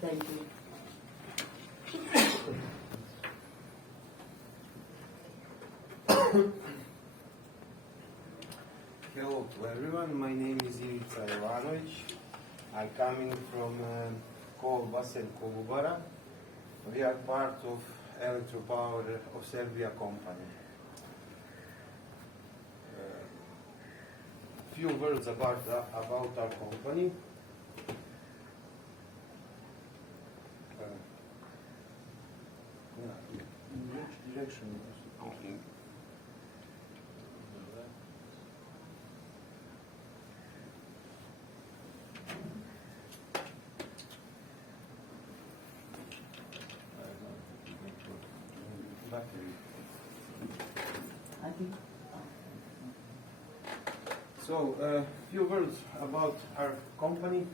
Thank you. Hello to everyone, my name is Ivica Jovanović. I'm coming from Kolubara and Kolubara. We are part of Electropower of Serbia company. Few words about our company. In which direction? Okay. I think. So, few words about our company.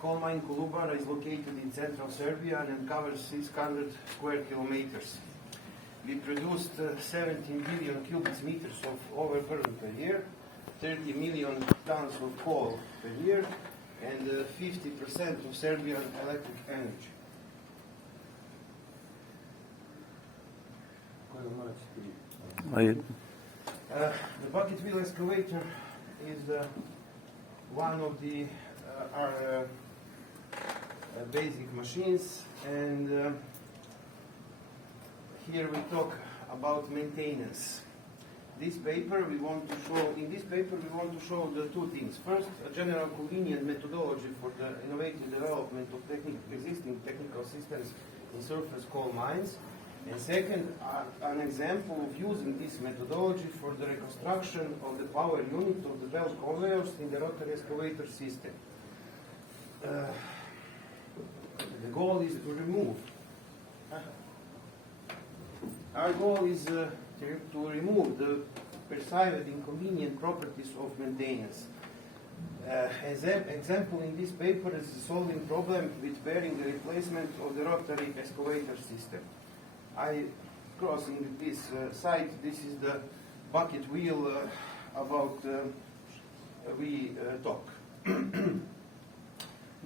Coal mine Kolubara is located in central Serbia and covers 600 square kilometers. We produced 17 billion cubic meters of overburden per year, 30 million tons of coal per year, and 50% of Serbian electric energy. The bucket wheel excavator is one of the our basic machines, and here we talk about maintenance. This paper we want to show. In this paper we want to show the two things. First, a general convenient methodology for the innovative development of existing technical systems in surface coal mines. And second, an example of using this methodology for the reconstruction of the power unit of the belt conveyors in the rotary excavator system. The goal is to remove. Our goal is to remove the perceived inconvenient properties of maintenance. Example in this paper is solving problem with bearing the replacement of the rotary excavator system. I crossing this site. This is the bucket wheel about we talk.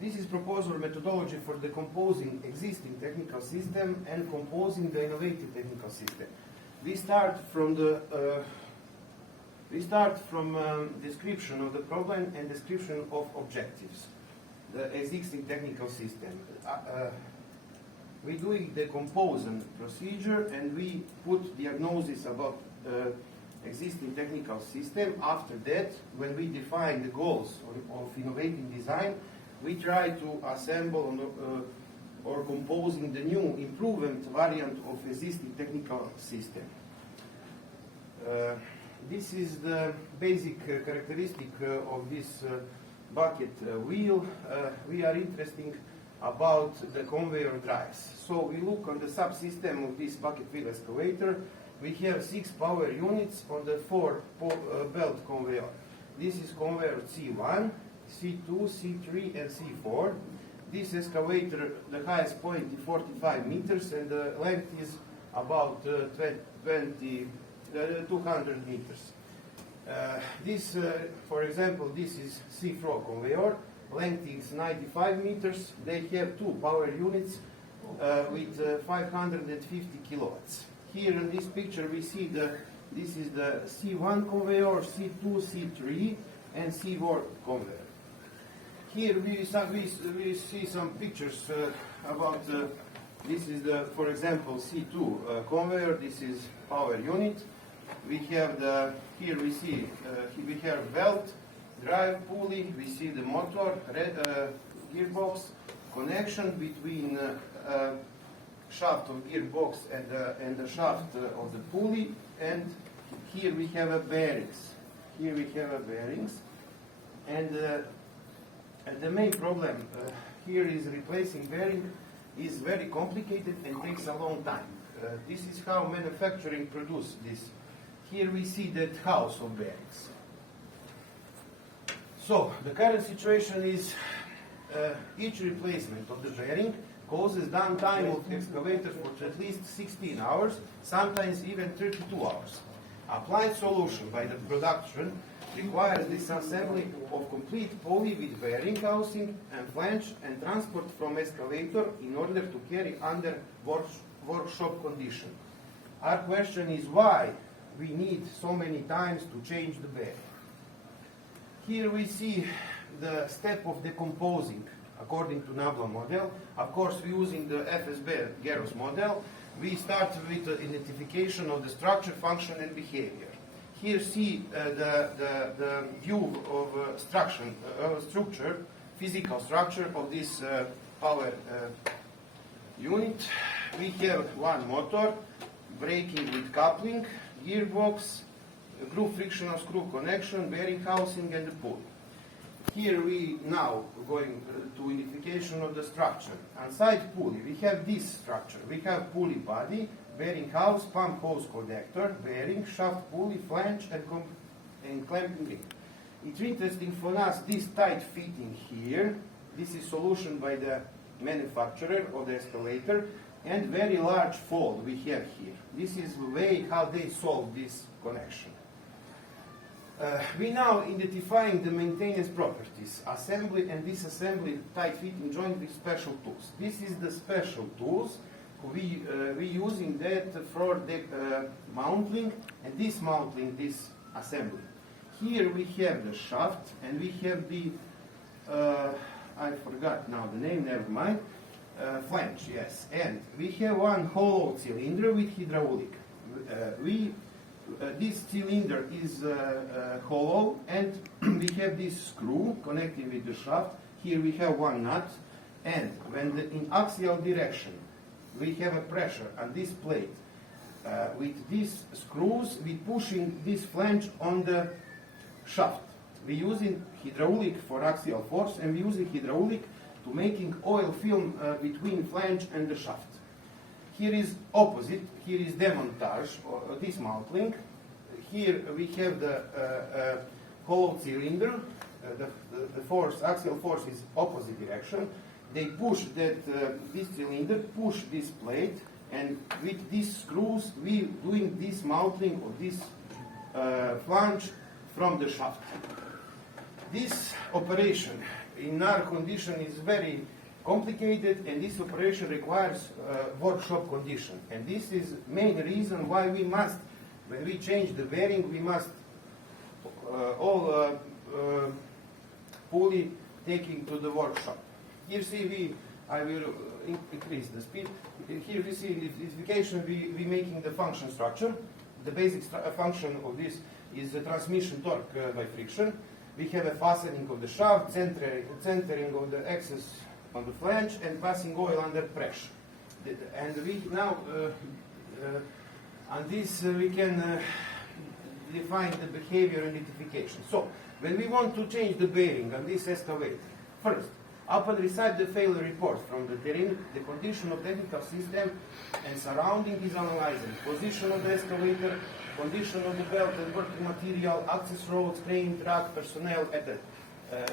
This is proposal methodology for decomposing existing technical system and composing the innovative technical system. We start from the description of the problem and description of objectives. The existing technical system. We do the decomposition procedure and we put diagnosis about existing technical system. After that, when we define the goals of innovative design, we try to assemble or composing the new improvement variant of existing technical system. This is the basic characteristic of this bucket wheel. We are interested about the conveyor drives. So we look on the subsystem of this bucket wheel excavator. We have 6 power units on the 4 belt conveyor. This is conveyor C1, C2, C3, and C4. This excavator, the highest point is 45 meters and the length is about 200 meters. For example, this is C4 conveyor. Length is 95 meters. They have 2 power units with 550 kilowatts. Here in this picture we see this is the C1 conveyor, C2, C3, and C4 conveyor. Here we see some pictures about this is the, for example, C2 conveyor. This is power unit. We have here we see we have belt, drive pulley, we see the motor, gearbox, connection between shaft of gearbox and the shaft of the pulley, and here we have a bearings. Here we have a bearings, and the main problem here is replacing bearing is very complicated and takes a long time. This is how manufacturing produce this. Here we see that house of bearings. So the current situation is each replacement of the bearing causes downtime of the excavator for at least 16 hours, sometimes even 32 hours. Applied solution by the production requires disassembly of complete pulley with bearing housing and flange and transport from excavator in order to carry under workshop condition. Our question is why we need so many times to change the bearing. Here we see the step of decomposing according to Nabla model. Of course, we're using the FSB Garros model. We start with the identification of the structure, function, and behavior. Here see the view of structure, physical structure of this power unit. We have one motor, braking with coupling, gearbox, groove frictional screw connection, bearing housing, and the pulley. Here we now going to identification of the structure. Inside pulley, we have this structure. We have pulley body, bearing house, pump hose connector, bearing, shaft pulley, flange, and clamping ring. It's interesting for us, this tight fitting here. This is solution by the manufacturer of the excavator, and very large fold we have here. This is the way how they solve this connection. We now identifying the maintenance properties, assembly and disassembly tight fitting joint with special tools. This is the special tools we using that for the mounting and dismounting this assembly. Here we have the shaft and we have the I forgot now the name, never mind. Flange, yes, and we have one hollow cylinder with hydraulic. This cylinder is hollow, and we have this screw connecting with the shaft. Here we have one nut, and when in axial direction we have a pressure on this plate. With these screws, we pushing this flange on the shaft. We using hydraulic for axial force, and we using hydraulic to making oil film between flange and the shaft. Here is opposite. Here is demontage or dismantling. Here we have the hollow cylinder. The force, axial force, is opposite direction. They push that this cylinder, push this plate, and with these screws, we doing dismantling of this flange from the shaft. This operation in our condition is very complicated, and this operation requires workshop condition. And this is main reason why we must, when we change the bearing, we must all pulley taking to the workshop. Here see I will increase the speed. Here we see in the identification we making the function structure. The basic function of this is the transmission torque by friction. We have a fastening of the shaft, centering of the axis on the flange, and passing oil under pressure. And we now, on this, we can define the behavior and identification. So, when we want to change the bearing on this excavator, first, upon receive the failure report from the terrain, the condition of technical system and surrounding is analyzed. Position of the excavator, condition of the belt and working material, access roads, crane, truck, personnel, etc.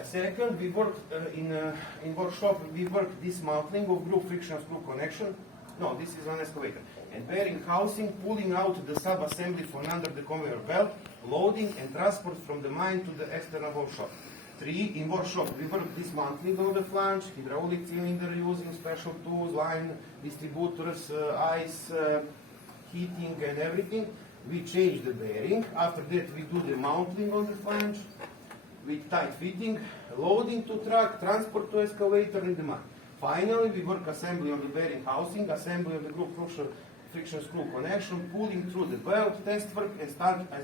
Second, we work in workshop, we work dismantling of groove friction screw connection. No, this is an excavator. And bearing housing, pulling out the sub-assembly from under the conveyor belt, loading and transport from the mine to the external workshop. 3, in workshop, we work dismantling of the flange, hydraulic cylinder using special tools, line, distributors, ice, heating and everything. We change the bearing. After that, we do the mounting on the flange with tight fitting, loading to truck, transport to excavator in the mine. Finally, we work assembly on the bearing housing, assembly of the groove friction screw connection, pulling through the belt, test work, and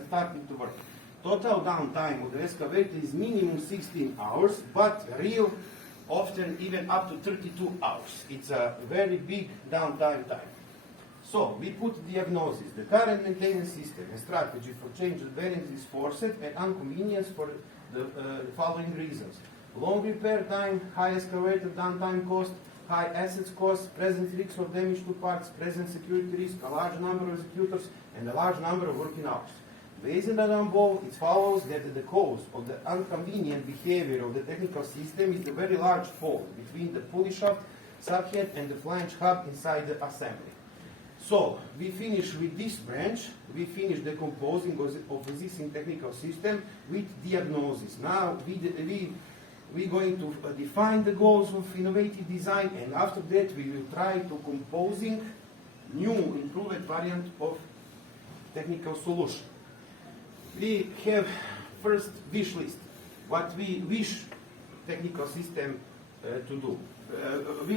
starting to work. Total downtime of the excavator is minimum 16 hours, but real often even up to 32 hours. It's a very big downtime time. So, we put diagnosis. The current maintenance system and strategy for change of bearings is forced and inconvenience for the following reasons. Long repair time, high excavator downtime cost, high assets cost, present risk of damage to parts, present security risk, a large number of executors, and a large number of working hours. Based on above, it follows that the cause of the inconvenient behavior of the technical system is the very large fault between the pulley shaft, subhead, and the flange hub inside the assembly. So we finish with this branch, we finish decomposing of existing technical system with diagnosis. Now we're going to define the goals of innovative design, and after that we will try to composing new improved variant of technical solution. We have first wish list, what we wish technical system to do.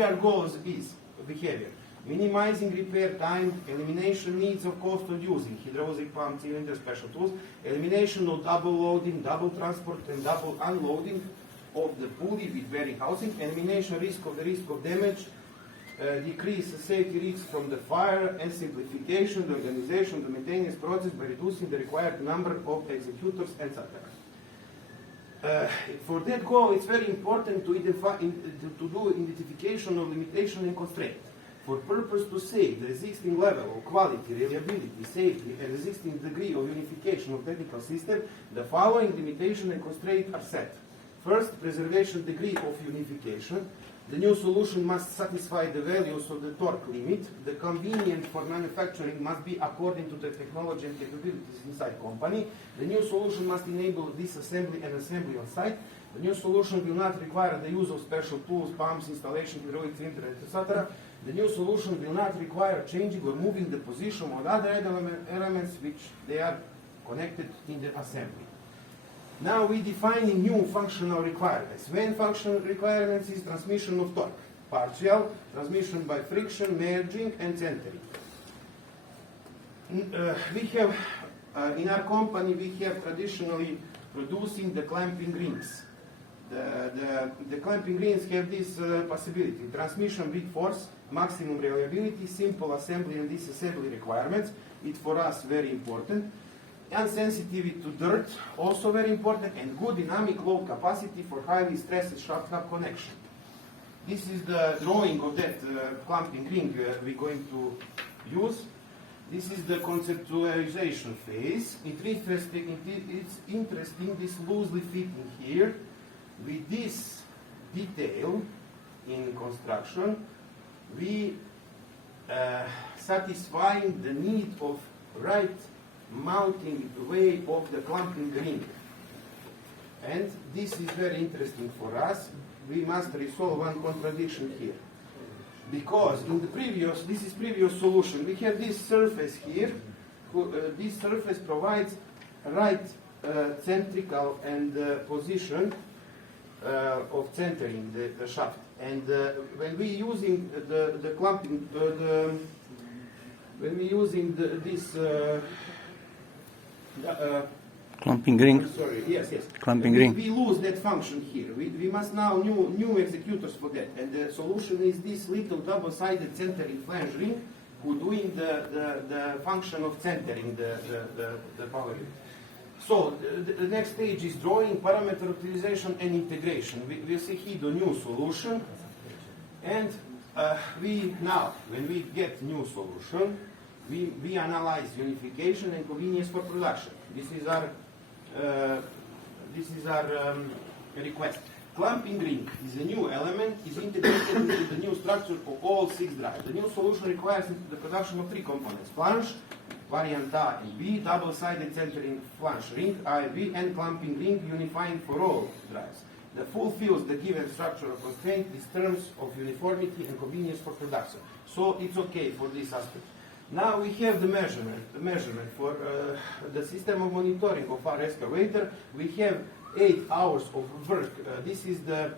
Our goals is behavior. Minimizing repair time, elimination needs of cost of using hydraulic pump, cylinder, special tools, elimination of double loading, double transport, and double unloading of the pulley with bearing housing, elimination risk of damage, decrease the safety risks from the fire, and simplification the organization, the maintenance process by reducing the required number of executors, etc. For that goal, it's very important to do identification of limitation and constraint. For purpose to save the existing level of quality, reliability, safety, and existing degree of unification of technical system, the following limitation and constraint are set. First, preservation degree of unification. The new solution must satisfy the values of the torque limit. The convenience for manufacturing must be according to the technology and capabilities inside company. The new solution must enable disassembly and assembly on site. The new solution will not require the use of special tools, pumps, installation, hydraulic cylinder, etc. The new solution will not require changing or moving the position of other elements which they are connected in the assembly. Now we define new functional requirements. Main functional requirements is transmission of torque, partial, transmission by friction, merging, and centering. In our company, we have traditionally producing the clamping rings. The clamping rings have this possibility: transmission brute force, maximum reliability, simple assembly and disassembly requirements. It's for us very important. And sensitivity to dirt, also very important, and good dynamic load capacity for highly stressed shaft hub connection. This is the drawing of that clamping ring we're going to use. This is the conceptualization phase. It's interesting this loosely fitting here. With this detail in construction, we satisfying the need of right mounting way of the clamping ring. And this is very interesting for us. We must resolve one contradiction here. Because in the previous solution, we have this surface here. This surface provides right centrical and position of centering the shaft. And when we using the clamping, when we using this clamping ring. Sorry, yes. Clamping ring. We lose that function here. We must now new executors for that. And the solution is this little double-sided centering flange ring, who doing the function of centering the power unit. So the next stage is drawing, parameter utilization, and integration. We see here the new solution, and when we get new solution, we analyze unification and convenience for production. This is our request. Clamping ring is a new element, is integrated into the new structure of all 6 drives. The new solution requires the production of 3 components: flange, variant A and B, double-sided centering flange ring, A and B, and clamping ring unifying for all drives. That fulfills the given structural constraint in terms of uniformity and convenience for production. So it's okay for this aspect. Now we have the measurement for the system of monitoring of our excavator. We have 8 hours of work. This is the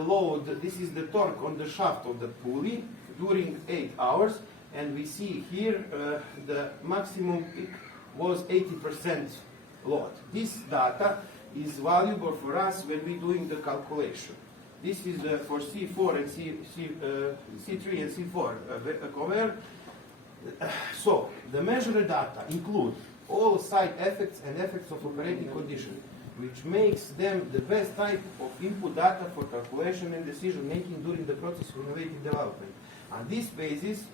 load. This is the torque on the shaft of the pulley during 8 hours, and we see here the maximum peak was 80% load. This data is valuable for us when we're doing the calculation. This is for C4 and C3 and C4 conveyor. So the measured data include all side effects and effects of operating condition, which makes them the best type of input data for calculation and decision making during the process of innovative development. On this basis,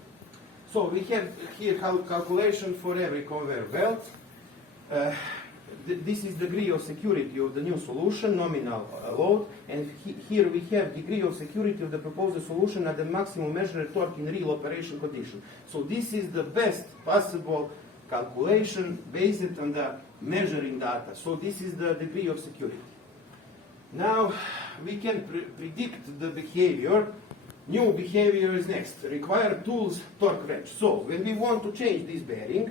so we have here calculation for every conveyor belt. this is degree of security of the new solution, nominal load, and here we have degree of security of the proposed solution at the maximum measured torque in real operation condition. So this is the best possible calculation based on the measuring data. So this is the degree of security. Now we can predict the behavior. New behavior is next. Require tools, torque wrench. So when we want to change this bearing,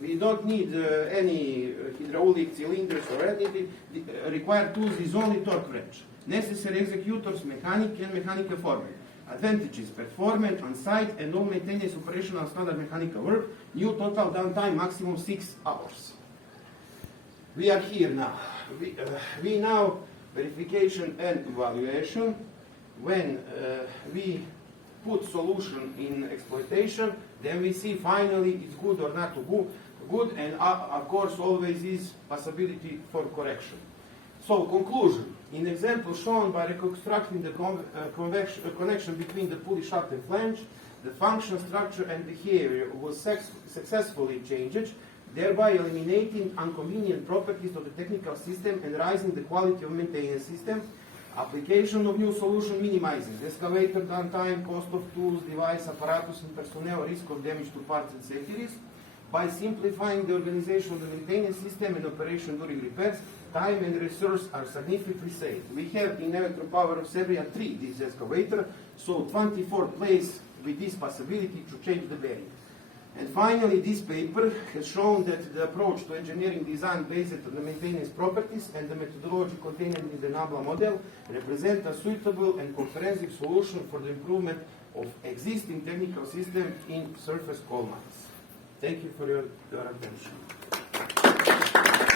we don't need any hydraulic cylinders or anything. The required tools is only torque wrench. Necessary executors, mechanic and mechanical foreman. Advantages: performance on site and no maintenance operational standard mechanical work. New total downtime maximum 6 hours. We are here now. We now verification and evaluation. When we put solution in exploitation, then we see finally it's good or not good, and of course always is possibility for correction. So conclusion: in example shown by reconstructing the connection between the pulley shaft and flange, the function, structure and behavior was successfully changed, thereby eliminating inconvenient properties of the technical system and raising the quality of maintenance system. Application of new solution minimizing excavator downtime, cost of tools, device, apparatus and personnel, risk of damage to parts and safety risk. By simplifying the organization of the maintenance system and operation during repairs, time and resources are significantly saved. We have in electro power of Serbia 3 this excavator, so 24 place with this possibility to change the bearing. And finally, this paper has shown that the approach to engineering design based on the maintenance properties and the methodology contained in the Nabla model represent a suitable and comprehensive solution for the improvement of existing technical system in surface coal mines. Thank you for your attention.